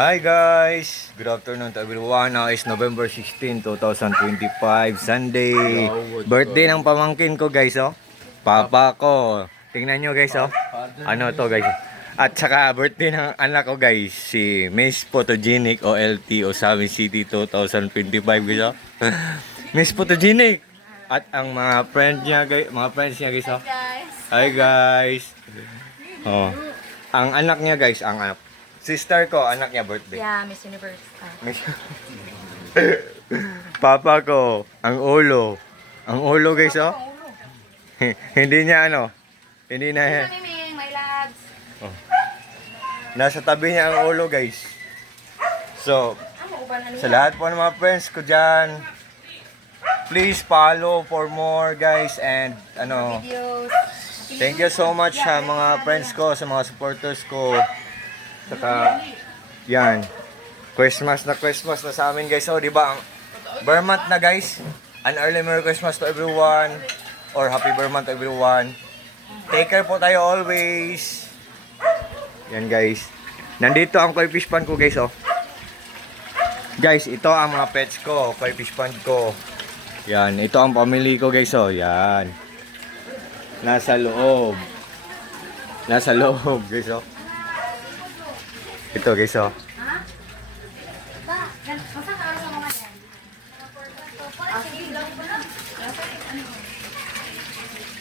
Hi guys! Good afternoon to everyone. Now is November 16, 2025, Sunday. Birthday ng pamangkin ko guys, oh. Papa ko. Tingnan nyo guys, oh. Ano to guys? At saka birthday ng anak ko guys, si Miss Photogenic OLT Osamin City 2025 guys, oh. Miss Photogenic! At ang mga friends niya guys, oh. Hi guys! Oh. Ang anak niya guys, sister ko, anak niya birthday. Yeah, Miss Universe. Papa ko, ang ulo. Ang ulo guys, oh. Hindi niya hindi na. Miming, my loves. Oh. Nasa tabi niya ang ulo guys. So, sa lahat po ng mga friends ko dyan, please follow for more guys and Videos. thank you so much sa mga friends ko, sa mga supporters ko. Saka, yan. Christmas na sa amin guys. So, di ba? Vermont na guys. An early Merry Christmas to everyone. Or Happy Vermont to everyone. Take care po tayo always. Yan guys. Nandito ang koi fish pan ko guys, oh. Guys, ito ang mga pets ko. Koi fish pan ko. Yan. Ito ang family ko guys, oh. Yan. Nasa loob guys, oh. Ito guys, oh.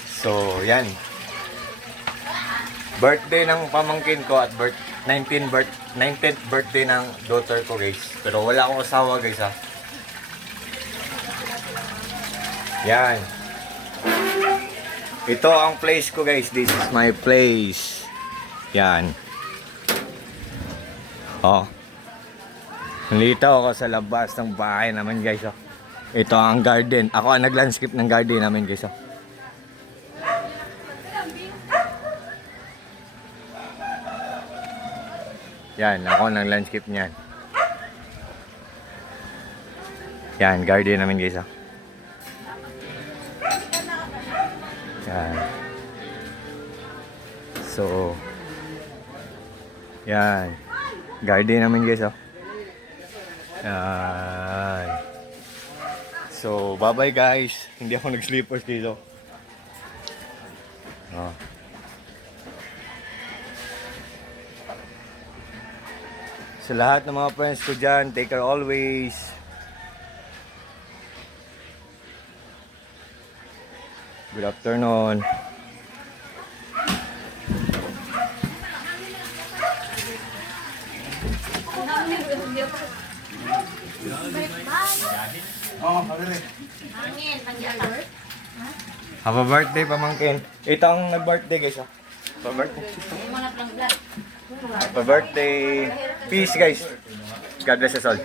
So, yan. Birthday ng pamangkin ko at 19th birthday ng daughter ko guys. Pero wala akong asawa guys, ha. Yan. Ito ang place ko guys. This is my place. Yan. Oh. Nalito ako sa labas ng bahay naman guys, oh. Ito ang garden. Ako ang nag-landscape ng garden namin guys, oh. Yan, ako ang nag-landscape niyan. Yan, garden namin guys, oh. Yan. So, yan. Garden namin guys, oh. Yan. So, bye-bye guys. Hindi ako nag-sleepers dito. Oh. Sa lahat ng mga friends ko dyan, take care always. Good afternoon. Happy birthday pamangkin. Ito ang nag-birthday guys, oh. Happy birthday. Happy birthday. Peace guys. God bless us all.